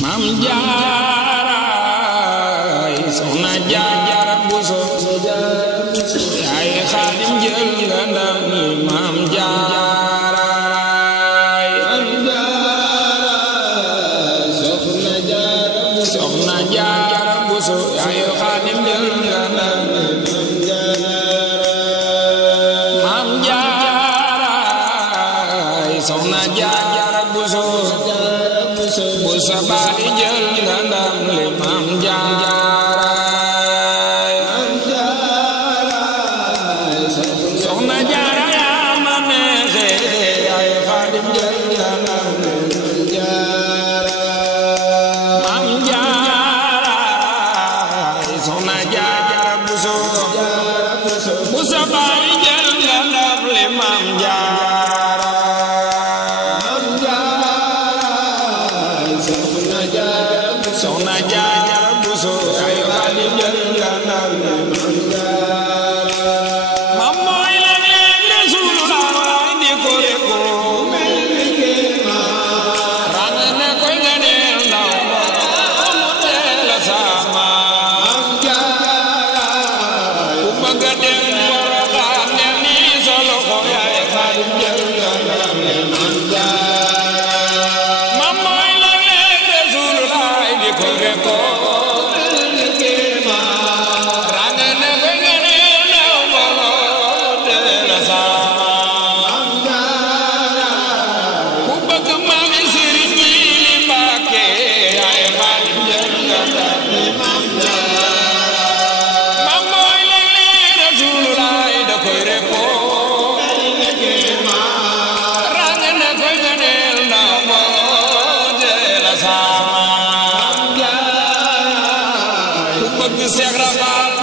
Maam Jaaraay Soxna Jaara Buso yaay Xaadim jël nga ndam li Maam Jaaraay Soxna Jaara Buso yaay Xaadim jël nga ndam li Maam Jaaraay Soxna Jaara Buso bu sabaati jël nga ndam li Maam Jaaraay Soxna Jaara yaa ma neexe yaay Xaadim jël nga ndam li Maam Jaaraay Soxna Jaara Buso bu sabaati jël nga ndam li Maam Soxna Jaara Buso ay Xaadim jël nga ndam li Maam Jaara mam mooy léeg-léeg Rasulullah di ko reko rang ne koy nga neel ndaw mu teel a sama Maam Jaara ku bëgg a dem Poroxaan ne nii sa loxo yaay Xaadim jël nga ndam li Maam Jaara mam mooy léeg-léeg Rasulullah di ko reko Seex Rafal